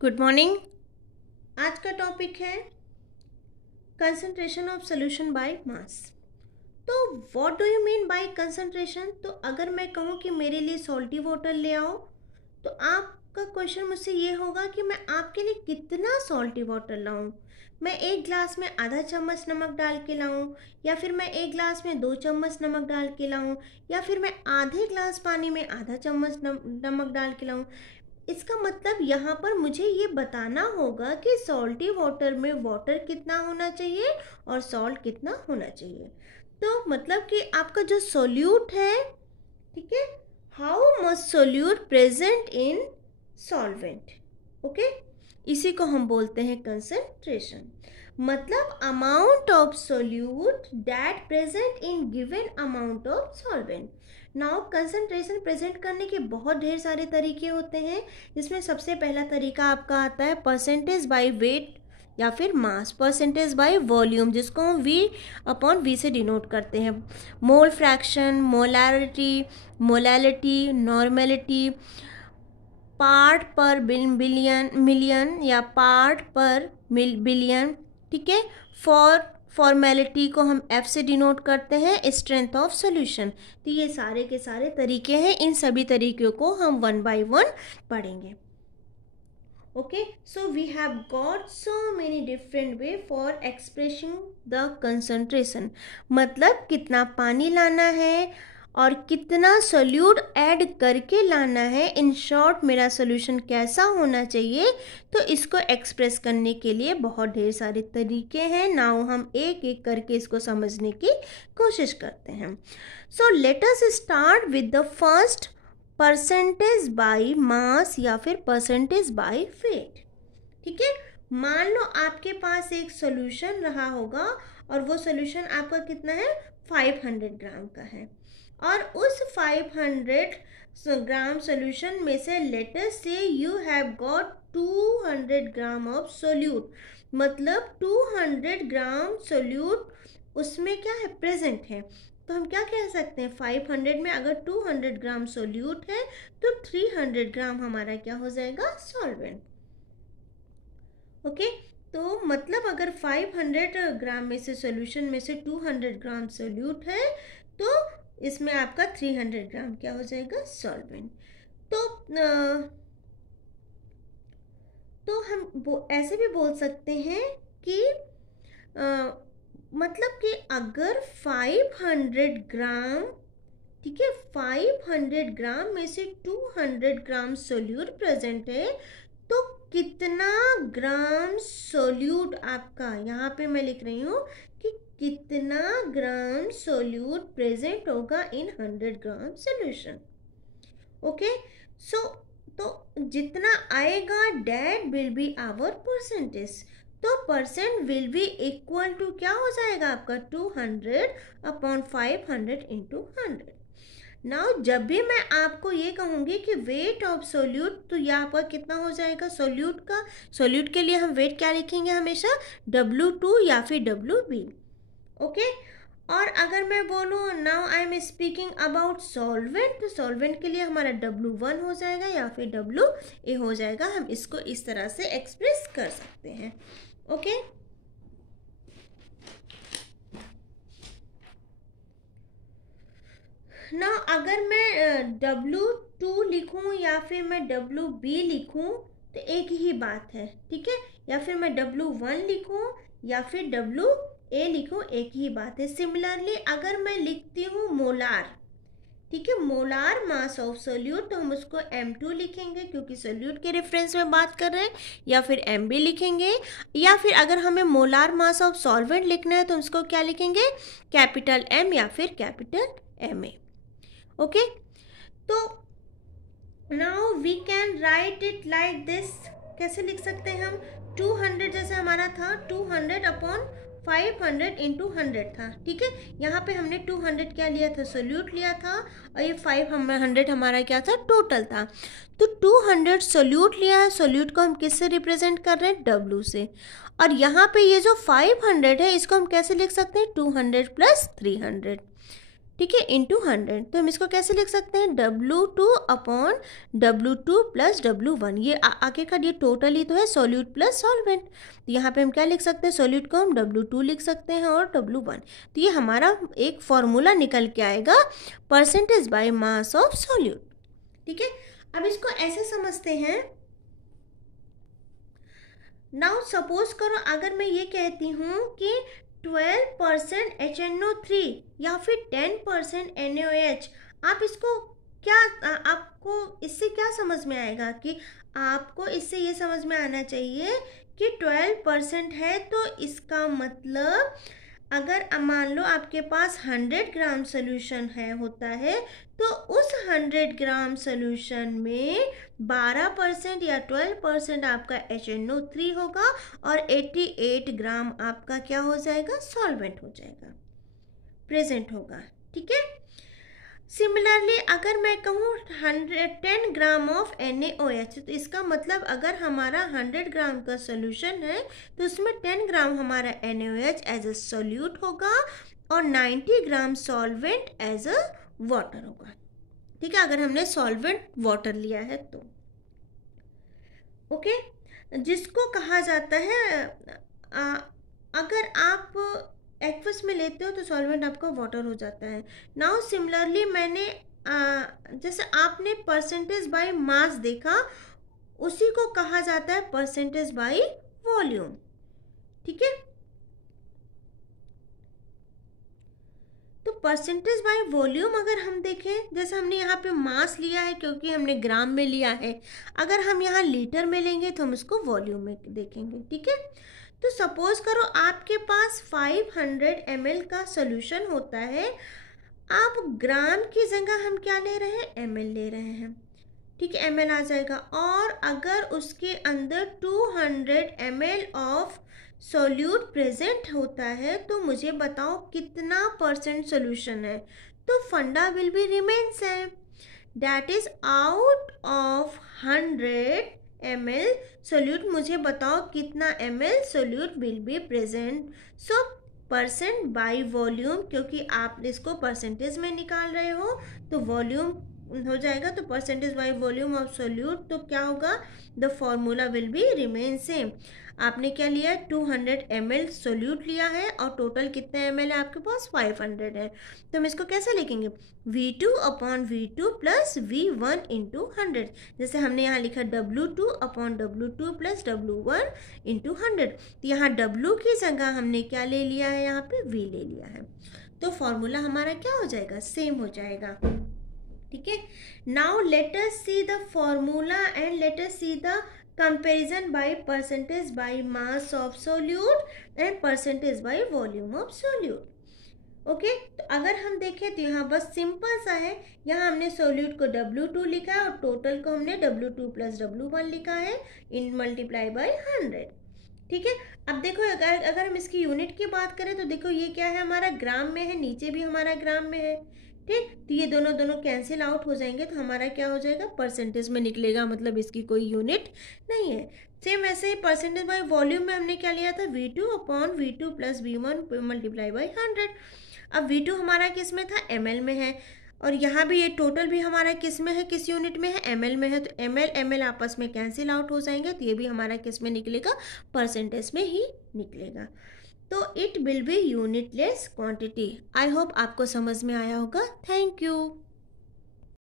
Good morning. आज का topic है concentration of solution by mass. तो what do you mean by concentration? तो अगर मैं कहूँ कि मेरे लिए सॉल्टी वाटर ले आओ, तो आपका क्वेश्चन मुझसे ये होगा कि मैं आपके लिए कितना सॉल्टी वाटर लाऊं। मैं एक ग्लास में आधा चम्मच नमक डाल के लाऊं, या फिर मैं एक ग्लास में 2 चम्मच नमक डाल के लाऊं, या फिर मैं आधे ग्लास पानी में आधा चम्मच नमक डाल के लाऊं। इसका मतलब यहाँ पर मुझे ये बताना होगा कि सॉल्टी वाटर में वाटर कितना होना चाहिए और सॉल्ट कितना होना चाहिए। तो मतलब कि आपका जो सोल्यूट है, ठीक है, how much solute present in solvent. Okay, इसी को हम बोलते हैं कंसंट्रेशन। मतलब amount of solute that present in given amount of solvent. Now concentration present करने के बहुत ढेर सारे तरीके होते हैं, जिसमें सबसे पहला तरीका आपका आता है परसेंटेज बाय वेट या फिर मास, परसेंटेज बाय वॉल्यूम, जिसको हम वी अपॉन वी से डिनोट करते हैं। Mole fraction, molarity, molality, normality, part पर बिलियन मिलियन या पार्ट पर बिलियन, ठीक है। फॉर्मेलिटी को हम एफ से डिनोट करते हैं, स्ट्रेंथ ऑफ सॉल्यूशन। तो ये सारे के सारे तरीके हैं, इन सभी तरीकों को हम वन बाय वन पढ़ेंगे। Okay, so we have got so many different way for expressing the concentration. मतलब कितना पानी लाना है और कितना सोल्यूट ऐड करके लाना है, इन शॉर्ट मेरा सोल्यूशन कैसा होना चाहिए, तो इसको एक्सप्रेस करने के लिए बहुत ढेर सारे तरीके हैं। नाउ हम एक एक करके इसको समझने की कोशिश करते हैं। So let us start with the first, percentage by mass या फिर परसेंटेज बाय वेट। ठीक है, मान लो आपके पास एक सॉल्यूशन रहा होगा और वो सॉल्यूशन आपका कितना है, 500 ग्राम का है, और उस 500 ग्राम सॉल्यूशन में से लेट अस से you have got 200 gram of solute. मतलब 200 ग्राम सोल्यूट उसमें क्या है, प्रेजेंट है। तो हम क्या कह सकते हैं, 500 में अगर 200 ग्राम सोल्यूट है तो 300 ग्राम हमारा क्या हो जाएगा, सॉल्वेंट। ओके, तो मतलब अगर 500 ग्राम में से सॉल्यूशन में से 200 ग्राम सोल्यूट है, तो इसमें आपका 300 ग्राम क्या हो जाएगा, सॉल्वेंट। तो हम ऐसे भी बोल सकते हैं कि मतलब कि अगर 500 ग्राम, ठीक है, 500 ग्राम में से 200 ग्राम सोल्यूट प्रेजेंट है, तो कितना ग्राम सोल्यूट आपका, यहाँ पे मैं लिख रही हूँ कि कितना ग्राम सोल्यूट प्रेजेंट होगा इन 100 ग्राम सोल्यूशन। ओके, सो तो जितना आएगा that will be our percentage. तो percent will be equal to क्या हो जाएगा आपका, 200 अपॉन 500 इंटू 100। नाउ जब भी मैं आपको ये कहूँगी कि वेट ऑफ सोल्यूट, तो यहाँ पर कितना हो जाएगा सोल्यूट का, सोल्यूट के लिए हम वेट क्या लिखेंगे हमेशा, W2 या फिर WB। ओके, और अगर मैं बोलूँ now I am speaking about solvent, तो सॉल्वेंट के लिए हमारा W1 हो जाएगा या फिर WA हो जाएगा। हम इसको इस तरह से एक्सप्रेस कर सकते हैं। ओके, ना अगर मैं W2 लिखूं या फिर मैं WB लिखूं तो एक ही बात है, ठीक है। या फिर मैं W1 लिखूं या फिर WA लिखूं, एक ही बात है। सिमिलरली अगर मैं लिखती हूँ मोलार, ठीक है, मोलार मास ऑफ सोल्यूट, तो हम उसको M2 लिखेंगे क्योंकि सोल्यूट के रेफरेंस में बात कर रहे हैं, या फिर MB लिखेंगे। या फिर अगर हमें मोलार मास ऑफ सॉल्वेंट लिखना है तो हम इसको क्या लिखेंगे, कैपिटल M या फिर कैपिटल MA। ओके, तो now we can write it like this. कैसे लिख सकते हैं हम, 200 जैसे हमारा था, 200 अपॉन 500 इंटू 100 था, ठीक है। यहाँ पे हमने 200 क्या लिया था, सोल्यूट लिया था, और ये 500 हमारा क्या था, टोटल था। तो 200 सोल्यूट लिया है, सोल्यूट को हम किससे रिप्रेजेंट कर रहे हैं, W से। और यहाँ पे ये जो 500 है, इसको हम कैसे लिख सकते हैं, 200 प्लस 300, ठीक है, इंटू 100। तो हम इसको कैसे लिख सकते हैं, W2 upon W2 plus W1। ये आगे का ये टोटल ही तो है, सोल्यूट प्लस सॉल्वेंट। तो यहाँ पे हम क्या लिख सकते हैं, सोल्यूट को हम W2 लिख सकते हैं और W1। तो ये हमारा एक फॉर्मूला निकल के आएगा, percentage by mass of solute. ठीक है, अब इसको ऐसे समझते हैं। नाउ सपोज करो अगर मैं ये कहती हूँ कि 12% HNO3 या फिर 10% NaOH, आप इसको क्या, आपको इससे क्या समझ में आएगा कि आपको इससे ये समझ में आना चाहिए कि 12% है तो इसका मतलब अगर मान लो आपके पास 100 ग्राम सोल्यूशन है होता है, तो उस 100 ग्राम सोल्यूशन में 12% या 12% आपका HNO3 होगा और 88 ग्राम आपका क्या हो जाएगा, सॉल्वेंट हो जाएगा, प्रेजेंट होगा। ठीक है, सिमिलरली अगर मैं कहूँ 10 ग्राम ऑफ NaOH, तो इसका मतलब अगर हमारा 100 ग्राम का सोल्यूशन है तो उसमें 10 ग्राम हमारा NaOH एज अ सोल्यूट होगा और 90 ग्राम सॉल्वेंट एज अ वाटर होगा। ठीक है, अगर हमने सॉल्वेंट वाटर लिया है तो ओके, जिसको कहा जाता है अगर आप एक्वस में लेते हो तो सॉल्वेंट आपका वाटर हो जाता है। नाउ सिमिलरली मैंने जैसे आपने परसेंटेज बाय मास देखा, उसी को कहा जाता है परसेंटेज बाय वॉल्यूम। ठीक है, तो परसेंटेज बाय वॉल्यूम अगर हम देखें, जैसे हमने यहाँ पे मास लिया है क्योंकि हमने ग्राम में लिया है, अगर हम यहाँ लीटर में लेंगे तो हम इसको वॉल्यूम में देखेंगे। ठीक है, तो सपोज करो आपके पास 500 ml का सोल्यूशन होता है, आप ग्राम की जगह हम क्या ले रहे हैं, ml ले रहे हैं। ठीक है, ml आ जाएगा। और अगर उसके अंदर 200 ml ऑफ सोल्यूट प्रेजेंट होता है तो मुझे बताओ कितना परसेंट सोल्यूशन है। तो फंडा will be remain same, that is out of 100 ml solute मुझे बताओ कितना ml solute will be present. So percent by volume, क्योंकि आप इसको परसेंटेज में निकाल रहे हो तो वॉल्यूम हो जाएगा, तो percentage by volume of solute, तो क्या होगा, the formula will be remain same. आपने क्या लिया, 200 ml सोल्यूट लिया है और टोटल कितने ml है आपके पास, 500 है। तो हम इसको कैसे लिखेंगे, V2 upon V2 plus V1 into 100। जैसे हमने यहाँ लिखा W2 upon W2 plus W1 into 100। तो यहाँ W की जगह हमने क्या ले लिया है, यहाँ पे V ले लिया है। तो फॉर्मूला हमारा क्या हो जाएगा, सेम हो जाएगा। ठीक है, now let us see the formula and let us see the comparison by percentage by mass of solute and percentage by volume of solute. Okay, तो अगर हम देखें तो यहाँ बस सिंपल सा है, यहाँ हमने सोल्यूट को W2 लिखा है और टोटल को हमने W2 प्लस W1 लिखा है इन मल्टीप्लाई बाय 100। ठीक है, अब देखो अगर हम इसकी यूनिट की बात करें तो देखो ये क्या है, हमारा ग्राम में है, नीचे भी हमारा ग्राम में है। ठीक, तो ये दोनों दोनों कैंसिल आउट हो जाएंगे तो हमारा क्या हो जाएगा, परसेंटेज में निकलेगा, मतलब इसकी कोई यूनिट नहीं है। सेम ऐसे ही परसेंटेज बाय वॉल्यूम में हमने क्या लिया था, V2 upon V2 plus V1 multiply by 100। अब V2 हमारा किस में था, ml में है, और यहाँ भी ये टोटल भी हमारा किस में है, किस यूनिट में है, ml में है। तो ml आपस में कैंसिल आउट हो जाएंगे, तो ये भी हमारा किस में निकलेगा, परसेंटेज में ही निकलेगा। तो it will be unitless quantity. I hope आपको समझ में आया होगा। Thank you.